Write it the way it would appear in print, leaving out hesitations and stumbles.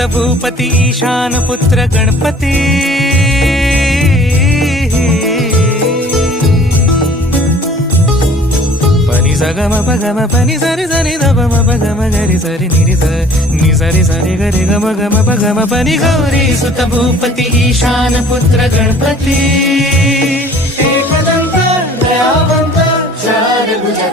सुत भूपती ईशान पुत्र गणपती पनी सगम पगम पनी सरी सरी दबम पगम गरी सरी निरी नि सरी सरी गरी गम गम पगम पनी गौरी सुत भूपती ईशान पुत्र गणपती एकदंत दयावंत चार भुजा